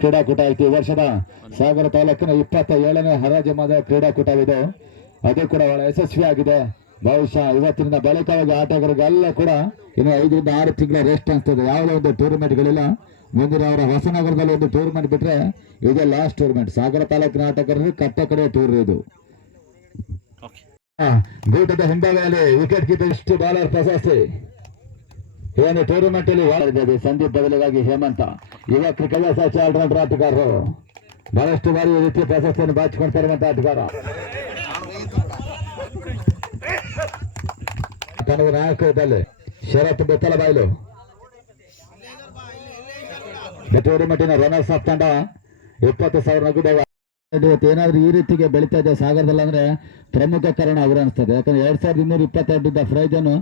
ಕ್ರೀಡಾಕೂಟ ಐತಿ. ಈ ವರ್ಷದ ಸಾಗರ ತಾಲೂಕಿನ 27ನೇ ಹರಾಜು ಮಾದ ಕ್ರೀಡಾಕೂಟವಿದು. ಅದು ಕೂಡ ಬಹಳ ಯಶಸ್ವಿಯಾಗಿದೆ. ಬಹುಶಃ ಇವತ್ತಿನ ಬಳಿಕವಾಗಿ ಆಟಗಾರರಿಗೆಲ್ಲ ಕೂಡ ಇನ್ನು 5 ರಿಂದ 6 ತಿಂಗಳ ರೆಸ್ಟ್ ಅನ್ಸ್ತದೆ. ಯಾವುದೇ ಒಂದು ಟೂರ್ನಮೆಂಟ್ಗಳಿಲ್ಲ. ಮುಂದಿನ ಅವರ ಹೊಸನಗರದಲ್ಲಿ ಒಂದು ಟೂರ್ನಮೆಂಟ್ ಬಿಟ್ರೆ ಇದೇ ಲಾಸ್ಟ್ ಟೂರ್ನಮೆಂಟ್. ಸಾಗರ ತಾಲೂಕಿನ ಆಟಗಾರರು ಕಟ್ಟ ಕಡೆ ಟೂರ್ ಇದು. ಗೂಟದ ಹಿಂಭಾಗದಲ್ಲಿ ವಿಕೆಟ್ ಕೀಪರ್ ಇಷ್ಟು ಬಾಲರ್ ಪ್ರಶಸ್ತಿ ಏನು ಟೂರ್ನಮೆಂಟ್ ಅಲ್ಲಿ ಮಾಡಿದೆ. ಸಂದೀಪ್ ಬದಲಿಗಾಗಿ ಹೇಮಂತ ಯುವ ಕ್ರಿಕೆಟ್ ಆಲ್ರೌಂಡರ್ ಆಟಗಾರರು ಬಹಳಷ್ಟು ಬಾರಿ ಈ ರೀತಿಯ ಪ್ರಶಸ್ತಿಯನ್ನು ಬಾಚಿಕೊಳ್ತಾ ಇರುವಂತಹ ಆಟಗಾರ. ತಂಡದ ನಾಯಕದಲ್ಲಿ ಶರತ್ ಬೆತ್ತಲ ಬಾಯ್ಲು ಟೂರ್ನಮೆಂಟಿನ ರನ್ನರ್ಸ್ ಅಪ್ ತಂಡ 20,000 ನಗದು. ಏನಾದ್ರೂ ಈ ರೀತಿಗೆ ಬೆಳೀತಾ ಇದೆ ಸಾಗರದಲ್ಲಿ ಅಂದ್ರೆ ಪ್ರಮುಖ ಕಾರಣ ಅವರು ಅನಿಸ್ತದೆ. ಯಾಕಂದ್ರೆ 2222 ಪ್ರೈಸ್ ಅನ್ನು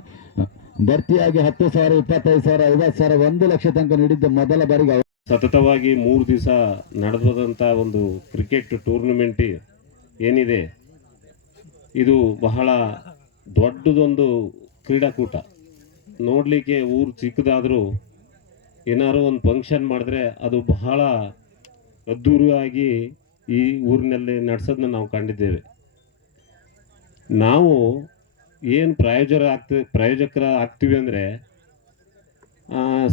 ಭರ್ತಿಯಾಗಿ 10,000, 25,000, 50,000, 1 ಲಕ್ಷ ತನಕ ನೀಡಿದ್ದ ಮೊದಲ ಬಾರಿಗೆ. ಸತತವಾಗಿ 3 ದಿವಸ ನಡೆದಂತ ಒಂದು ಕ್ರಿಕೆಟ್ ಟೂರ್ನಮೆಂಟ್ ಏನಿದೆ ಇದು ಬಹಳ ದೊಡ್ಡದೊಂದು ಕ್ರೀಡಾಕೂಟ. ನೋಡ್ಲಿಕ್ಕೆ ಊರು ಚಿಕ್ಕದಾದರೂ ಏನಾದ್ರು ಒಂದು ಫಂಕ್ಷನ್ ಮಾಡಿದ್ರೆ ಅದು ಬಹಳ ಅದ್ದೂರಿಯಾಗಿ ಈ ಊರಿನಲ್ಲಿ ನಡೆಸೋದನ್ನ ನಾವು ಕಂಡಿದ್ದೇವೆ. ನಾವು ಏನು ಪ್ರಾಯೋಜಕರ ಆಗ್ತೀವಿ ಅಂದರೆ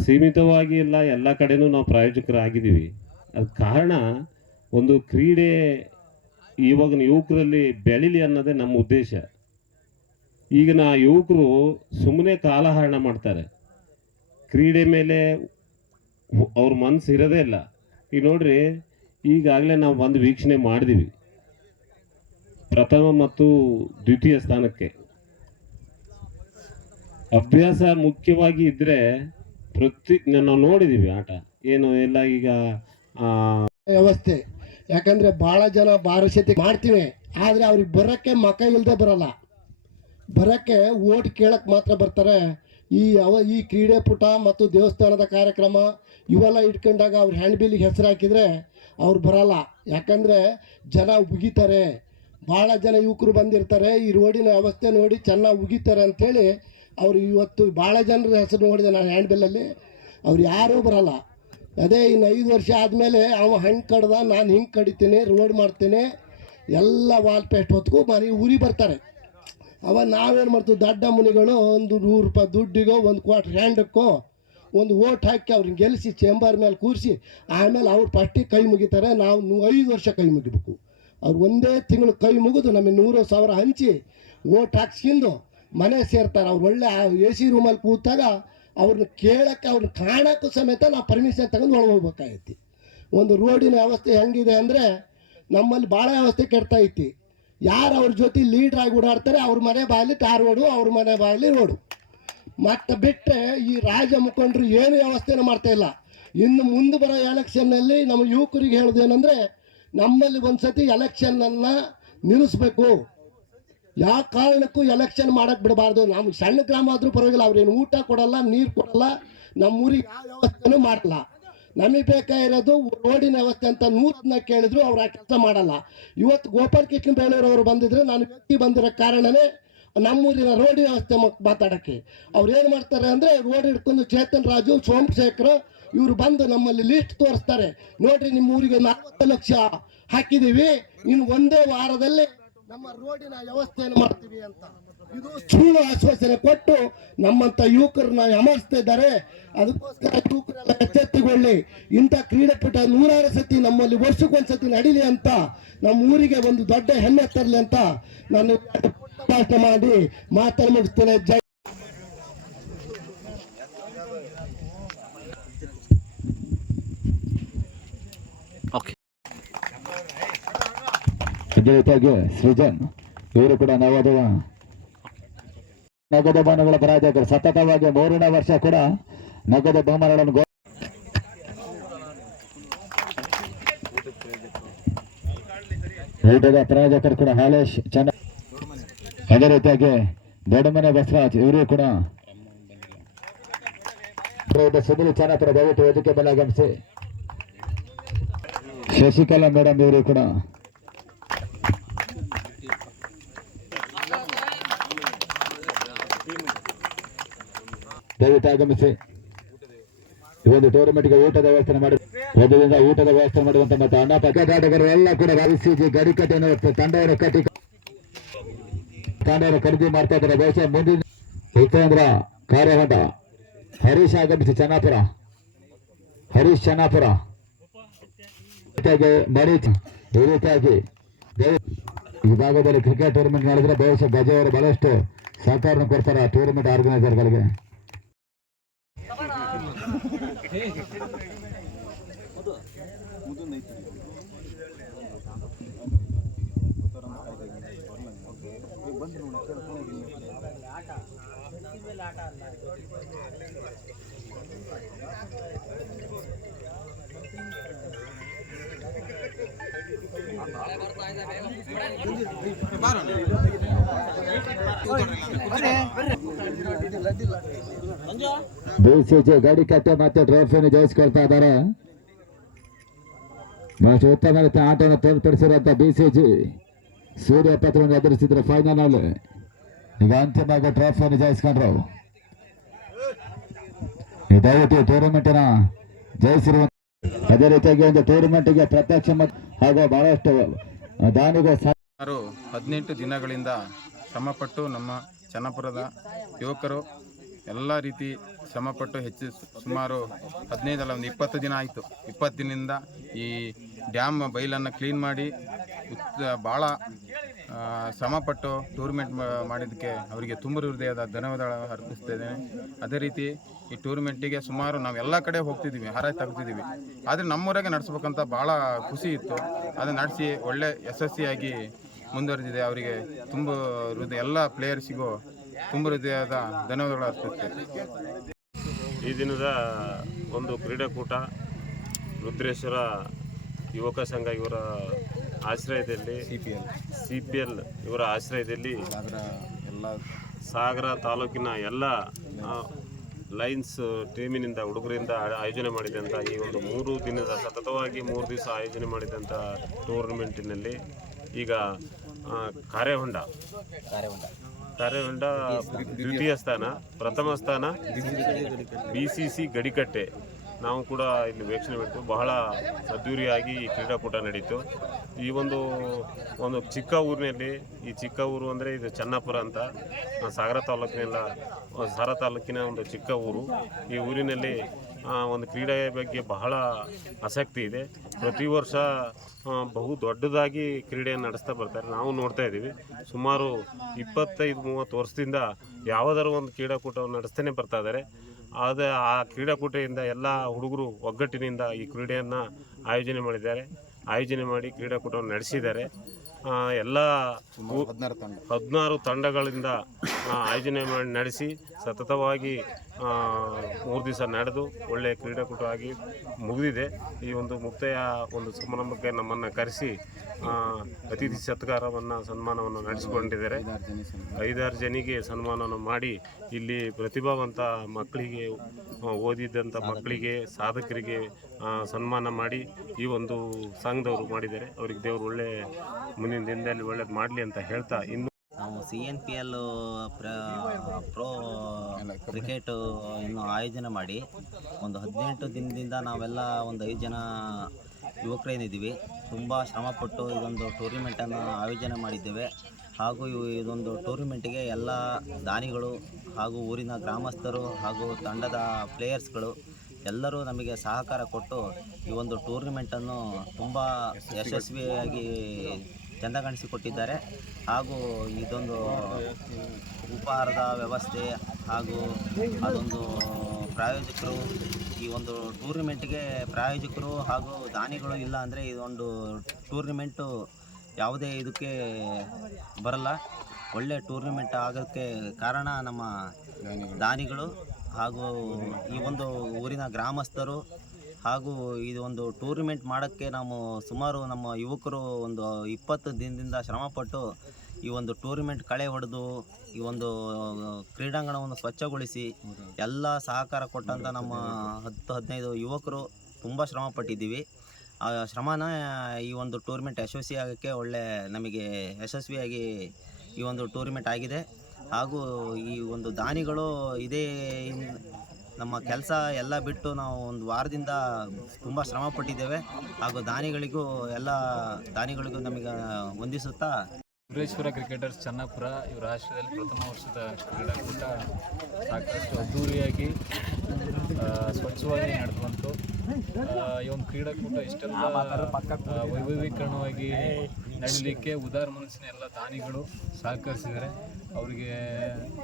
ಸೀಮಿತವಾಗಿ ಇಲ್ಲ, ಎಲ್ಲ ಕಡೆನೂ ನಾವು ಪ್ರಾಯೋಜಕರಾಗಿದ್ದೀವಿ. ಅದು ಕಾರಣ ಒಂದು ಕ್ರೀಡೆ ಇವಾಗಿನ ಯುವಕರಲ್ಲಿ ಬೆಳೀಲಿ ಅನ್ನೋದೇ ನಮ್ಮ ಉದ್ದೇಶ. ಈಗಿನ ಯುವಕರು ಸುಮ್ಮನೆ ಕಾಲಹರಣ ಮಾಡ್ತಾರೆ, ಕ್ರೀಡೆ ಮೇಲೆ ಅವ್ರ ಮನಸ್ಸು ಇರೋದೇ ಇಲ್ಲ. ಈಗ ನೋಡ್ರಿ, ಈಗಾಗಲೇ ನಾವು ಬಂದು ವೀಕ್ಷಣೆ ಮಾಡಿದ್ದೀವಿ ಪ್ರಥಮ ಮತ್ತು ದ್ವಿತೀಯ ಸ್ಥಾನಕ್ಕೆ. ಅಭ್ಯಾಸ ಮುಖ್ಯವಾಗಿ ಇದ್ರೆ ನಾವು ನೋಡಿದೀವಿ ಆಟ ಏನು ಎಲ್ಲ ಈಗ ವ್ಯವಸ್ಥೆ. ಯಾಕಂದ್ರೆ ಬಹಳ ಜನ ಭಾರಶತೆ ಮಾಡ್ತೀವಿ, ಆದ್ರೆ ಅವ್ರಿಗೆ ಬರಕ್ಕೆ ಮಕ ಇಲ್ಲದೆ ಬರಲ್ಲ. ಬರಕ್ಕೆ ಓಟ್ ಕೇಳಕ್ ಮಾತ್ರ ಬರ್ತಾರೆ. ಈ ಕ್ರೀಡಾಕೂಟ ಮತ್ತು ದೇವಸ್ಥಾನದ ಕಾರ್ಯಕ್ರಮ ಇವೆಲ್ಲ ಇಟ್ಕೊಂಡಾಗ ಅವ್ರ ಹ್ಯಾಂಡ್ ಬಿಲ್ಗೆ ಹೆಸರು ಹಾಕಿದ್ರೆ ಅವ್ರು ಬರಲ್ಲ. ಯಾಕಂದ್ರೆ ಜನ ಉಗಿತಾರೆ, ಭಾಳ ಜನ ಯುವಕರು ಬಂದಿರ್ತಾರೆ, ಈ ರೋಡಿನ ವ್ಯವಸ್ಥೆ ನೋಡಿ ಚೆನ್ನಾಗಿ ಉಗಿತಾರೆ ಅಂಥೇಳಿ ಅವ್ರು ಇವತ್ತು ಭಾಳ ಜನರ ಹೆಸರು ನೋಡಿದೆ ನಾನು ಹ್ಯಾಂಡ್ ಬಿಲ್ಲಲ್ಲಿ. ಅವ್ರು ಯಾರೂ ಬರಲ್ಲ. ಅದೇ ಇನ್ನು 5 ವರ್ಷ ಆದಮೇಲೆ ಅವ ಹಂಗೆ ಕಡ್ದ, ನಾನು ಹಿಂಗೆ ಕಡಿತೀನಿ, ರೋಡ್ ಮಾಡ್ತೀನಿ, ಎಲ್ಲ ವಾಲ್ ಪೇಸ್ಟ್ ಹೊತ್ಕೊ ಮನೆ ಊರಿಗೆ ಬರ್ತಾರೆ. ಅವ ನಾವೇನು ಮಾಡ್ತೀವಿ, ದೊಡ್ಡ ಮುನಿಗಳು ಒಂದು 100 ರೂಪಾಯಿ ದುಡ್ಡಿಗೋ 1 ಕ್ವಾರ್ಟರ್ ಹ್ಯಾಂಡಕ್ಕೋ ಒಂದು ಓಟ್ ಹಾಕಿ ಅವ್ರನ್ನ ಗೆಲ್ಲಿಸಿ ಚೇಂಬರ್ ಮೇಲೆ ಕೂರಿಸಿ ಆಮೇಲೆ ಅವ್ರು ಫಸ್ಟಿಗೆ ಕೈ ಮುಗಿತಾರೆ. ನಾವು 5 ವರ್ಷ ಕೈ ಮುಗಿಬೇಕು. ಅವ್ರು ಒಂದೇ ತಿಂಗಳು ಕೈ ಮುಗಿದು ನಮಗೆ 100,000 ಹಂಚಿ ಓಟ್ ಹಾಕ್ಸ್ಕೊಂಡು ಮನೆ ಸೇರ್ತಾರೆ. ಅವ್ರು ಒಳ್ಳೆ AC ರೂಮಲ್ಲಿ ಕೂತಾಗ ಅವ್ರನ್ನ ಕೇಳಕ್ಕೆ, ಅವ್ರನ್ನ ಕಾಣೋಕ್ಕೂ ಸಮೇತ ನಾವು ಪರ್ಮಿಷನ್ ತಗೊಂಡು ಒಳಗೆ ಹೋಗ್ಬೇಕಾಗೈತಿ. ಒಂದು ರೋಡಿನ ವ್ಯವಸ್ಥೆ ಹೆಂಗಿದೆ ಅಂದರೆ ನಮ್ಮಲ್ಲಿ ಭಾಳ ವ್ಯವಸ್ಥೆ ಕೆಡ್ತಾ ಐತಿ. ಯಾರು ಅವ್ರ ಜೊತೆ ಲೀಡ್ರಾಗಿ ಓಡಾಡ್ತಾರೆ ಅವ್ರ ಮನೆ ಬಾಯಲ್ಲಿ ಟಾರ್ ರೋಡು, ಅವ್ರ ಮನೆ ಬಾಯಲ್ಲಿ ರೋಡು. ಮತ್ತೆ ಬಿಟ್ಟರೆ ಈ ರಾಜ ಮುಖಂಡರು ಏನು ವ್ಯವಸ್ಥೆನೂ ಮಾಡ್ತಾ ಇಲ್ಲ. ಇನ್ನು ಮುಂದೆ ಬರೋ ಎಲೆಕ್ಷನ್ನಲ್ಲಿ ನಮ್ಮ ಯುವಕರಿಗೆ ಹೇಳೋದೇನೆಂದರೆ, ನಮ್ಮಲ್ಲಿ ಒಂದು ಸತಿ ಎಲೆಕ್ಷನನ್ನು ನಿಲ್ಲಿಸ್ಬೇಕು. ಯಾವ ಕಾರಣಕ್ಕೂ ಎಲೆಕ್ಷನ್ ಮಾಡಕ್ಕೆ ಬಿಡಬಾರ್ದು. ನಮ್ಮ ಸಣ್ಣ ಗ್ರಾಮ ಆದರೂ ಪರವಾಗಿಲ್ಲ, ಅವ್ರೇನು ಊಟ ಕೊಡಲ್ಲ, ನೀರು ಕೊಡಲ್ಲ, ನಮ್ಮೂರಿಗೆ ಯಾವ ವ್ಯವಸ್ಥೆನೂ ಮಾಡಲ್ಲ. ನಮಗೆ ಬೇಕಾಗಿರೋದು ರೋಡಿನ ವ್ಯವಸ್ಥೆ ಅಂತ 100 ಕೇಳಿದ್ರು ಅವ್ರು ಆ ಕೆಲಸ ಮಾಡಲ್ಲ. ಇವತ್ತು ಗೋಪಾಲ್ ಕೃಷ್ಣ ಬೇಳೂರವರು ಬಂದಿದ್ರೆ ನಾನು ವ್ಯಕ್ತಿ ಬಂದಿರೋ ಕಾರಣನೇ ನಮ್ಮೂರಿನ ರೋಡ್ ವ್ಯವಸ್ಥೆ ಮಾತಾಡೋಕ್ಕೆ. ಅವ್ರು ಏನು ಮಾಡ್ತಾರೆ ಅಂದರೆ, ರೋಡ್ ಹಿಡ್ಕೊಂಡು ಚೇತನ್ ರಾಜು, ಸೋಮಶೇಖರ್ ಇವರು ಬಂದು ನಮ್ಮಲ್ಲಿ ಲಿಸ್ಟ್ ತೋರಿಸ್ತಾರೆ. ನೋಡ್ರಿ, ನಿಮ್ಮ ಊರಿಗೆ 40 ಲಕ್ಷ ಹಾಕಿದ್ದೀವಿ, ಇನ್ನು ಒಂದೇ ವಾರದಲ್ಲಿ ನಮ್ಮ ರೋಡಿನ ವ್ಯವಸ್ಥೆಯನ್ನು ಮಾಡ್ತೀವಿ ಅಂತ ಇದು ಸುಳ್ಳು ಆಶ್ವಾಸನೆ ಕೊಟ್ಟು ನಮ್ಮಂಥ ಯುವಕರನ್ನ ಯಮರ್ಸ್ತಾ ಇದ್ದಾರೆ. ಅದಕ್ಕೋಸ್ಕರ ಯುವಕರೆಲ್ಲ ಎಚ್ಚೆತ್ತುಕೊಳ್ಳಿ. ಇಂಥ ಕ್ರೀಡಾಕೂಟ 100 ಸತಿ ನಮ್ಮಲ್ಲಿ ವರ್ಷಕ್ಕೊಂದ್ಸತಿ ನಡೀಲಿ ಅಂತ, ನಮ್ಮ ಊರಿಗೆ ಒಂದು ದೊಡ್ಡ ಹೆಮ್ಮೆ ತರಲಿ ಅಂತ ನಾನು ಭಾಷಣ ಮಾಡಿ ಮಾತನ್ನು ಮುಗಿಸ್ತೇನೆ. ಜೈ ಜೊತೆಗೆ ಸೃಜನ್ ಇವರು ಕೂಡ ನಗದು ಬಹುಮಾನಗಳ ಪ್ರಾಯೋಜಕರು. ಸತತವಾಗಿ 3ನೇ ವರ್ಷ ಕೂಡ ನಗದು ಬಹುಮಾನಗಳನ್ನು ಊಟದ ಪ್ರಾಯೋಜಕರು ಕೂಡ ಹಾಲೇಶ್ ಚೆನ್ನ. ಅದೇ ರೀತಿಯಾಗಿ ದೊಡ್ಡಮನೆ ಬಸವರಾಜ್ ಇವರು ಕೂಡ ಸುನಿಲ್ ಚಾನಪುರ ದಯವಿಟ್ಟು ವೇದಿಕೆ ಮೇಲೆ ಆಗಮಿಸಿ. ಶಶಿಕಲಾ ಮೇಡಮ್ ಇವರು ಕೂಡ ದಯವಿಟ್ಟು ಆಗಮಿಸಿ. ಈ ಒಂದು ಟೂರ್ನಮೆಂಟ್ಗೆ ಊಟದ ವ್ಯವಸ್ಥೆ ಮಾಡಿ. ವಧುವಿಂದ ಊಟದ ವ್ಯವಸ್ಥೆ ಮಾಡುವಂತ ಮತ್ತು ಅಣ್ಣ ಪಕ್ಕದಾಟಗಾರರು ಎಲ್ಲ ಕೂಡ ರಾವಿಸಿಜಿ ಗಡಿಕಟ್ಟೆಯನ್ನು ತಂಡವನ್ನು ಖರೀದಿ ಮಾಡ್ತಾ ಇದ್ದಾರೆ. ಬಹುಶಃ ಮುಂದಿನ ಉಪೇಂದ್ರ ಕಾರ್ಯಹೊಂಡ ಹರೀಶ್ ಆಗಮಿಸಿ ಹರೀಶ್ ಚೆನ್ನಾಪುರ ಮರೀಚ್ ಈ ರೀತಿಯಾಗಿ ಈ ಭಾಗದಲ್ಲಿ ಕ್ರಿಕೆಟ್ ಟೂರ್ನಮೆಂಟ್ ನಡೆದ್ರೆ ಬಹುಶಃ ಗಜ ಅವರು ಬಹಳಷ್ಟು ಸಹಕಾರ ಕೊಡ್ತಾರೆ ಆ ಟೂರ್ನಮೆಂಟ್ ಆರ್ಗನೈಸರ್ಗಳಿಗೆ. ಬಿಸಿಜಿ ಗಡಿಕಟ್ಟೆ ಮತ್ತೆ ಟ್ರೋಫಿಯನ್ನು ಜಯಿಸಿಕೊಳ್ತಾ ಇದ್ದಾರೆ. ಬಹಳ ಉತ್ತಮ ಆಟವನ್ನು ತೋರ್ಪಡಿಸಿರುವಂತ ಬಿಸಿಜಿ ಸೂರ್ಯ ಪತ್ರವನ್ನು ಎದುರಿಸಿದ್ರೆ ಫೈನಲ್ ಅಲ್ಲಿ ಈಗ ಅಂತಿಮವಾಗಿ ಟ್ರೋಫಿಯನ್ನು ಜಯಿಸ್ಕೊಂಡ್ರು. ದಯವಿಟ್ಟು ಟೂರ್ನಮೆಂಟಿನ ಜಯಿಸಿರುವ ಅದೇ ರೀತಿಯಾಗಿ ಒಂದು ಟೂರ್ನಮೆಂಟ್ಗೆ ಪ್ರತ್ಯಕ್ಷ ಹಾಗೂ ಬಹಳಷ್ಟು ದಾನಿಗಳು 18 ದಿನಗಳಿಂದ ಶ್ರಮಪಟ್ಟು ನಮ್ಮ ಚನ್ನಪುರದ ಯುವಕರು ಎಲ್ಲ ರೀತಿ ಶ್ರಮಪಟ್ಟು ಸುಮಾರು 15 ಅಲ್ಲ ಒಂದು 20 ದಿನ ಆಯಿತು. 20 ದಿನದಿಂದ ಈ ಡ್ಯಾಮ್ ಬೈಲನ್ನು ಕ್ಲೀನ್ ಮಾಡಿ ಭಾಳ ಶ್ರಮಪಟ್ಟು ಟೂರ್ನಮೆಂಟ್ ಮಾಡಿದ್ದಕ್ಕೆ ಅವರಿಗೆ ತುಂಬ ಹೃದಯದ ಧನ್ಯವಾದ ಅರ್ಪಿಸ್ತಿದ್ದೇನೆ. ಅದೇ ರೀತಿ ಈ ಟೂರ್ನಮೆಂಟಿಗೆ ಸುಮಾರು ನಾವು ಎಲ್ಲ ಕಡೆ ಹೋಗ್ತಿದ್ದೀವಿ, ಹಾರಾಜ್ ತೆಗ್ತಿದ್ದೀವಿ. ಆದರೆ ನಮ್ಮೂರಾಗೆ ನಡೆಸ್ಬೇಕಂತ ಭಾಳ ಖುಷಿ ಇತ್ತು. ಅದನ್ನು ನಡೆಸಿ ಒಳ್ಳೆ ಯಶಸ್ವಿಯಾಗಿ ಮುಂದುವರೆದಿದೆ. ಅವರಿಗೆ ತುಂಬ ಹೃದಯ ಎಲ್ಲ ಪ್ಲೇಯರ್ಸಿಗೂ ತುಂಬ ಹೃದಯದ ಧನ್ಯವಾದಗಳು ಅರ್ಪಿಸ್ತೇನೆ. ಈ ದಿನದ ಒಂದು ಕ್ರೀಡಾಕೂಟ ರುದ್ರೇಶ್ವರ ಯುವಕ ಸಂಘ ಇವರ ಆಶ್ರಯದಲ್ಲಿ CPL ಇವರ ಆಶ್ರಯದಲ್ಲಿ ಸಾಗರ ತಾಲೂಕಿನ ಎಲ್ಲ ಲೈನ್ಸ್ ಟೀಮಿನಿಂದ ಹುಡುಗರಿಂದ ಆಯೋಜನೆ ಮಾಡಿದಂಥ ಈ ಒಂದು 3 ದಿನದ ಸತತವಾಗಿ 3 ದಿವಸ ಆಯೋಜನೆ ಮಾಡಿದಂಥ ಟೂರ್ನಮೆಂಟಿನಲ್ಲಿ ಈಗ ಕಾರ್ಯಹೊಂಡ ದ್ವಿತೀಯ ಸ್ಥಾನ, ಪ್ರಥಮ ಸ್ಥಾನ BCC ಗಡಿಕಟ್ಟೆ ನಾವು ಕೂಡ ಇಲ್ಲಿ ವೀಕ್ಷಣೆ ಮಾಡಿದ್ದು. ಬಹಳ ಅದ್ದೂರಿಯಾಗಿ ಈ ಕ್ರೀಡಾಕೂಟ ನಡೀತು. ಈ ಒಂದು ಚಿಕ್ಕ ಊರಿನಲ್ಲಿ, ಈ ಚಿಕ್ಕ ಊರು ಅಂದರೆ ಇದು ಚನ್ನಪುರ ಅಂತ, ಸಾಗರ ತಾಲೂಕಿನ ಒಂದು ಚಿಕ್ಕ ಊರು. ಈ ಊರಿನಲ್ಲಿ ಒಂದು ಕ್ರೀಡೆಯ ಬಗ್ಗೆ ಬಹಳ ಆಸಕ್ತಿ ಇದೆ. ಪ್ರತಿ ವರ್ಷ ಬಹು ದೊಡ್ಡದಾಗಿ ಕ್ರೀಡೆಯನ್ನು ನಡೆಸ್ತಾ ಬರ್ತಾರೆ. ನಾವು ನೋಡ್ತಾ ಇದ್ದೀವಿ. ಸುಮಾರು 25-30 ವರ್ಷದಿಂದ ಯಾವುದಾದ್ರು ಒಂದು ಕ್ರೀಡಾಕೂಟವನ್ನು ನಡೆಸ್ತಾನೆ ಬರ್ತಾ ಇದ್ದಾರೆ. ಆದರೆ ಆ ಕ್ರೀಡಾಕೂಟದಿಂದ ಎಲ್ಲ ಹುಡುಗರು ಒಗ್ಗಟ್ಟಿನಿಂದ ಈ ಕ್ರೀಡೆಯನ್ನು ಆಯೋಜನೆ ಮಾಡಿ ಕ್ರೀಡಾಕೂಟವನ್ನು ನಡೆಸಿದ್ದಾರೆ. ಎಲ್ಲ 16 ತಂಡಗಳಿಂದ ಆಯೋಜನೆ ಮಾಡಿ ನಡೆಸಿ ಸತತವಾಗಿ 3 ದಿವಸ ನಡೆದು ಒಳ್ಳೆಯ ಕ್ರೀಡಾಕೂಟವಾಗಿ ಮುಗಿದಿದೆ. ಈ ಒಂದು ಮುಕ್ತಾಯ ಒಂದು ಸಮಾರಂಭಕ್ಕೆ ನಮ್ಮನ್ನು ಕರೆಸಿ ಅತಿಥಿ ಸನ್ಮಾನವನ್ನು ನಡೆಸಿಕೊಂಡಿದ್ದಾರೆ. 5-6 ಜನಿಗೆ ಸನ್ಮಾನವನ್ನು ಮಾಡಿ ಇಲ್ಲಿ ಪ್ರತಿಭಾವಂತ ಮಕ್ಕಳಿಗೆ, ಓದಿದ್ದಂಥ ಮಕ್ಕಳಿಗೆ, ಸಾಧಕರಿಗೆ ಸನ್ಮಾನ ಮಾಡಿ ಈ ಒಂದು ಸಂಘದವರು ಮಾಡಿದ್ದಾರೆ. ಅವರಿಗೆ ದೇವರು ಒಳ್ಳೆ ಮುಂದಿನ ದಿನದಲ್ಲಿ ಒಳ್ಳೇದು ಮಾಡಲಿ ಅಂತ ಹೇಳ್ತಾ, ಇನ್ನು ನಾವು CNPL ಪ್ರೋ ಕ್ರಿಕೆಟ್ ಇನ್ನು ಆಯೋಜನೆ ಮಾಡಿ ಒಂದು 18 ದಿನದಿಂದ ನಾವೆಲ್ಲ ಒಂದು 5 ಜನ ಯುವಕರೇನಿದ್ದೀವಿ ತುಂಬ ಶ್ರಮಪಟ್ಟು ಇದೊಂದು ಟೂರ್ನಿಮೆಂಟನ್ನು ಆಯೋಜನೆ ಮಾಡಿದ್ದೇವೆ. ಹಾಗೂ ಇದೊಂದು ಟೂರ್ನಿಮೆಂಟಿಗೆ ಎಲ್ಲ ದಾನಿಗಳು ಹಾಗೂ ಊರಿನ ಗ್ರಾಮಸ್ಥರು ಹಾಗೂ ತಂಡದ ಪ್ಲೇಯರ್ಸ್ಗಳು ಎಲ್ಲರೂ ನಮಗೆ ಸಹಕಾರ ಕೊಟ್ಟು ಈ ಒಂದು ಟೂರ್ನಿಮೆಂಟನ್ನು ತುಂಬ ಯಶಸ್ವಿಯಾಗಿ ಚಂದಗಾಣಿಸಿಕೊಟ್ಟಿದ್ದಾರೆ. ಹಾಗೂ ಇದೊಂದು ಉಪಹಾರದ ವ್ಯವಸ್ಥೆ ಹಾಗೂ ಅದೊಂದು ಪ್ರಾಯೋಜಕರು, ಈ ಒಂದು ಟೂರ್ನಿಮೆಂಟ್ಗೆ ಪ್ರಾಯೋಜಕರು ಹಾಗೂ ದಾನಿಗಳು ಇಲ್ಲ ಅಂದರೆ ಇದೊಂದು ಟೂರ್ನಿಮೆಂಟು ಯಾವುದೇ ಇದಕ್ಕೆ ಬರಲ್ಲ. ಒಳ್ಳೆ ಟೂರ್ನಿಮೆಂಟ್ ಆಗೋಕ್ಕೆ ಕಾರಣ ನಮ್ಮ ದಾನಿಗಳು ಹಾಗೂ ಈ ಒಂದು ಊರಿನ ಗ್ರಾಮಸ್ಥರು. ಹಾಗೂ ಇದು ಒಂದು ಟೂರ್ನಿಮೆಂಟ್ ಮಾಡೋಕ್ಕೆ ನಾವು ಸುಮಾರು ನಮ್ಮ ಯುವಕರು ಒಂದು 20 ದಿನದಿಂದ ಶ್ರಮಪಟ್ಟು ಈ ಒಂದು ಟೂರ್ನಿಮೆಂಟ್ ಕಳೆ ಹೊಡೆದು ಈ ಒಂದು ಕ್ರೀಡಾಂಗಣವನ್ನು ಸ್ವಚ್ಛಗೊಳಿಸಿ ಎಲ್ಲ ಸಹಕಾರ ಕೊಟ್ಟಂಥ ನಮ್ಮ 10-15 ಯುವಕರು ತುಂಬ ಶ್ರಮಪಟ್ಟಿದ್ದೀವಿ. ಆ ಶ್ರಮನ ಈ ಒಂದು ಟೂರ್ನಿಮೆಂಟ್ ಯಶಸ್ವಿ ಆಗೋಕ್ಕೆ ಒಳ್ಳೆ ನಮಗೆ ಯಶಸ್ವಿಯಾಗಿ ಈ ಒಂದು ಟೂರ್ನಿಮೆಂಟ್ ಆಗಿದೆ. ಹಾಗೂ ಈ ಒಂದು ದಾನಿಗಳು ನಮ್ಮ ಕೆಲಸ ಎಲ್ಲ ಬಿಟ್ಟು ನಾವು ಒಂದು ವಾರದಿಂದ ತುಂಬ ಶ್ರಮ ಪಟ್ಟಿದ್ದೇವೆ. ಹಾಗೂ ದಾನಿಗಳಿಗೂ ನಮಗೆ ವಂದಿಸುತ್ತಾ ಸುರೇಶ್ವರ ಕ್ರಿಕೆಟರ್ಸ್ ಚನ್ನಪುರ ಇವರು ರಾಷ್ಟ್ರದಲ್ಲಿ ಪ್ರಥಮ ವರ್ಷದ ಕ್ರೀಡಾಕೂಟ ಸಾಕಷ್ಟು ಅದ್ಧೂರಿಯಾಗಿ ಸ್ವಚ್ಛವಾಗಿ ನಡೆದು ಬಂತು. ಈ ಒಂದು ಕ್ರೀಡಾಕೂಟ ಇಷ್ಟೆಲ್ಲ ವೈಭವೀಕರಣವಾಗಿ ನಡೀಲಿಕ್ಕೆ ಉದಾರ ಮನಸ್ಸಿನ ಎಲ್ಲ ದಾನಿಗಳು ಸಹಕರಿಸಿದ್ದಾರೆ. ಅವರಿಗೆ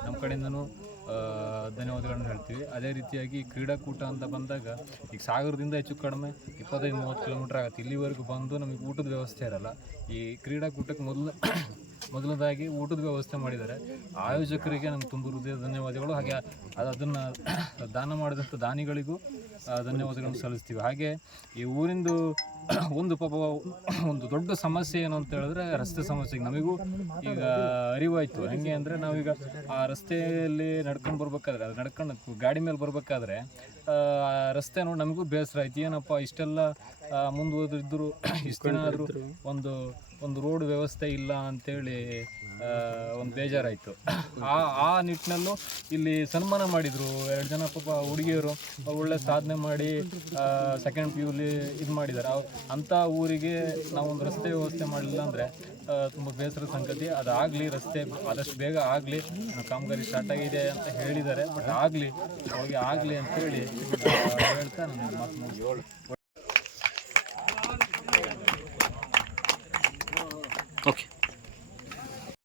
ನಮ್ಮ ಕಡೆಯಿಂದನೂ ಧನ್ಯವಾದಗಳನ್ನು ಹೇಳ್ತೀವಿ. ಅದೇ ರೀತಿಯಾಗಿ ಕ್ರೀಡಾಕೂಟ ಅಂತ ಬಂದಾಗ ಈಗ ಸಾಗರದಿಂದ ಹೆಚ್ಚು ಕಡಿಮೆ 25-30 ಕಿಲೋಮೀಟ್ರ್ ಆಗುತ್ತೆ. ಇಲ್ಲಿವರೆಗೂ ಬಂದು ನಮಗೆ ಊಟದ ವ್ಯವಸ್ಥೆ ಇರಲ್ಲ. ಈ ಕ್ರೀಡಾಕೂಟಕ್ಕೆ ಮೊದಲದಾಗಿ ಊಟದ ವ್ಯವಸ್ಥೆ ಮಾಡಿದ್ದಾರೆ. ಆಯೋಜಕರಿಗೆ ನಂಗೆ ತುಂಬ ಹೃದಯ ಧನ್ಯವಾದಗಳು. ಹಾಗೆ ಅದನ್ನು ದಾನ ಮಾಡಿದಂಥ ದಾನಿಗಳಿಗೂ ಧನ್ಯವಾದಗಳನ್ನು ಸಲ್ಲಿಸ್ತೀವಿ. ಹಾಗೆ ಈ ಊರಿಂದು ಒಂದು ಒಂದು ದೊಡ್ಡ ಸಮಸ್ಯೆ ಏನು ಅಂತ ಹೇಳಿದ್ರೆ ರಸ್ತೆ ಸಮಸ್ಯೆ. ನಮಗೂ ಈಗ ಅರಿವಾಯಿತು. ಹೆಂಗೆ ಅಂದರೆ ನಾವೀಗ ಆ ರಸ್ತೆಯಲ್ಲಿ ನಡ್ಕೊಂಡು ಬರ್ಬೇಕಾದ್ರೆ ನಡ್ಕೊಂಡು ಗಾಡಿ ಮೇಲೆ ಬರಬೇಕಾದ್ರೆ ರಸ್ತೆ ನೋಡಿ ನಮಗೂ ಬೇಸರ ಆಯ್ತು. ಏನಪ್ಪ ಇಷ್ಟೆಲ್ಲ ಮುಂದುವರೆದಿದ್ದರೂ ಇಷ್ಟು ದಿನ ಆದರೂ ಒಂದು ರೋಡ್ ವ್ಯವಸ್ಥೆ ಇಲ್ಲ ಅಂಥೇಳಿ ಒಂದು ಬೇಜಾರಾಯಿತು. ಆ ನಿಟ್ಟಿನಲ್ಲೂ ಇಲ್ಲಿ ಸನ್ಮಾನ ಮಾಡಿದರು 2 ಜನ ಪಾಪ ಹುಡುಗಿಯರು ಒಳ್ಳೆ ಸಾಧನೆ ಮಾಡಿ ಸೆಕೆಂಡ್ PU ಇದು ಮಾಡಿದ್ದಾರೆ. ಅಂಥ ಊರಿಗೆ ನಾವೊಂದು ರಸ್ತೆ ವ್ಯವಸ್ಥೆ ಮಾಡಲಿಲ್ಲ ಅಂದರೆ ತುಂಬ ಬೇಸರದ ಸಂಗತಿ. ಅದಾಗಲಿ, ರಸ್ತೆ ಆದಷ್ಟು ಬೇಗ ಆಗಲಿ. ಕಾಮಗಾರಿ ಸ್ಟಾರ್ಟ್ ಆಗಿದೆ ಅಂತ ಹೇಳಿದ್ದಾರೆ, ಬಟ್ ಅವಾಗ ಆಗಲಿ ಅಂತೇಳಿ ಹೇಳ್ತಾ ನನ್ನ ಮಾತು ಮುಗಿಸಿ. ಓಕೆ.